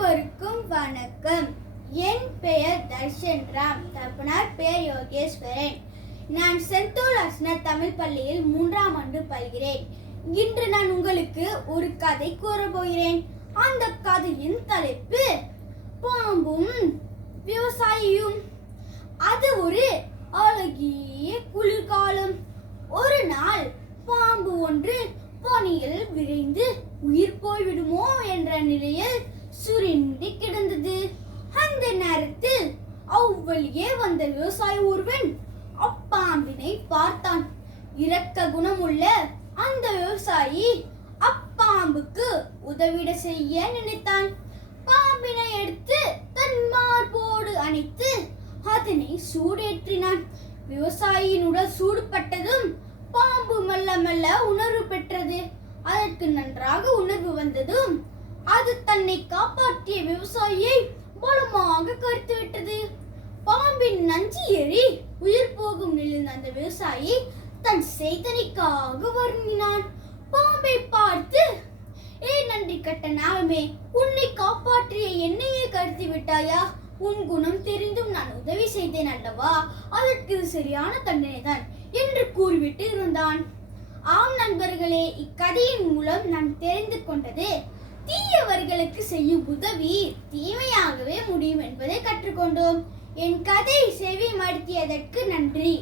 அனைவருக்கும் வணக்கம். என் பெயர் தர்ஷன் ராம். தகப்பனார் பெயர் யோகேஸ்வரன். நான் செந்தூர் அஸ்னா தமிழ் பள்ளியில் 3ஆம் ஆண்டு பயில்கிறேன். இன்று நான் உங்களுக்கு ஒரு கதை கூறப் போகிறேன். அந்த கதையின் தலைப்பு பாம்பும் விவசாயியும். அது ஒரு அழகிய குளிர்காலம். ஒரு நாள் பாம்பு ஒன்று பனியில் விரைந்து உயிர் போய்விடுமோ என்ற நிலையில் சுருண்டி கிடந்தது. அந்த நேரத்தில் அவ்வழியே வந்த விவசாயி ஒருவன் அப்பாம்பினை பார்த்தான். இரக்க குணமுள்ள அந்த விவசாயி அப்பாம்புக்கு உதவிட செய்ய நினைத்தான். பாம்பினை எடுத்து தன் மார்போடு அணைத்து அதனை சூடேற்றினான். விவசாயியின் உடல் சூடுபட்டதும் பாம்பு மெல்ல மெல்ல உணர்வு பெற்றது. அதற்கு நன்றாக உணர்வு வந்ததும் அது தன்னை காப்பாற்றிய விவசாயியை பலமாக கடித்து விட்டது. பாம்பின் நஞ்சு ஏறி உயிர் போகும் நிலையில் அந்த விவசாயி தன் செய்தனைக்காக வருந்தினான். பாம்பை பார்த்து, நன்றி கட்ட நாகமே, உன்னை காப்பாற்றிய என்னையே கடித்து விட்டாயா? உன் குணம் தெரிந்தும் நான் உதவி செய்தேன் அல்லவா? அதற்கு இது சரியான தண்டனை தான் என்று கூறிவிட்டு இருந்தான். ஆம் நண்பர்களே, இக்கதையின் மூலம் நான் தெரிந்து கொண்டது தீயவர்களுக்கு செய்யும் உதவி தீமையாகவே முடியும் என்பதை கற்றுக்கொண்டோம். என் கதை செவி மடுத்தியதற்கு நன்றி.